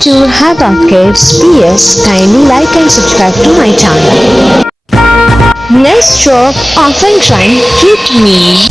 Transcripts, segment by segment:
to HubofkidsPs. Kindly like and subscribe to my channel. Let's talk often trying cute me.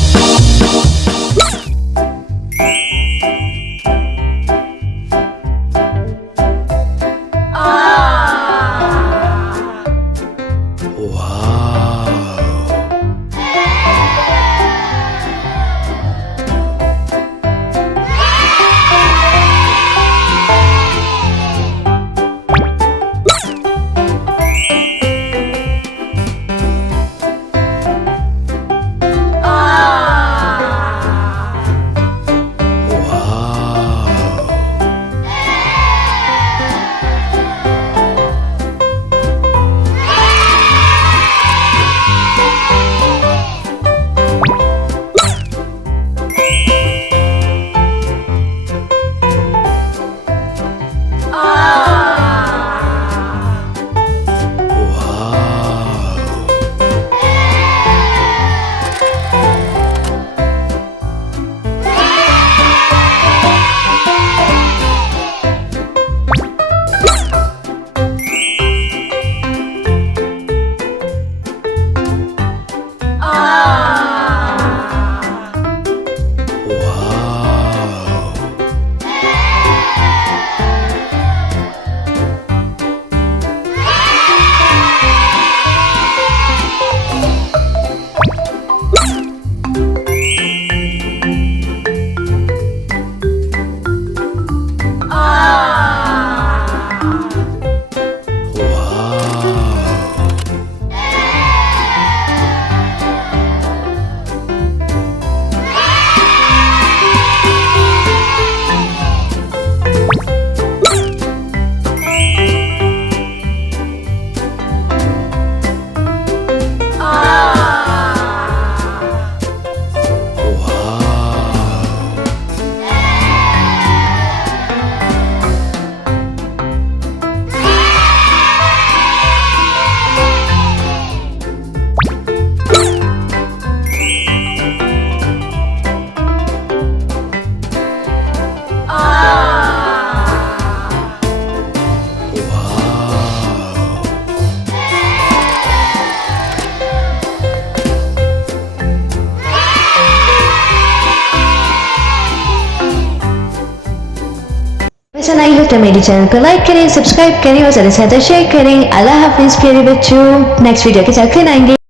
पसंद आई हो तो मेरे चैनल को लाइक करें, सब्सक्राइब करें और ज़्यादा से ज़्यादा शेयर करें। अल्लाह हाफिज़, प्यारे बच्चों। नेक्स्ट वीडियो के साथ फिर आएंगे।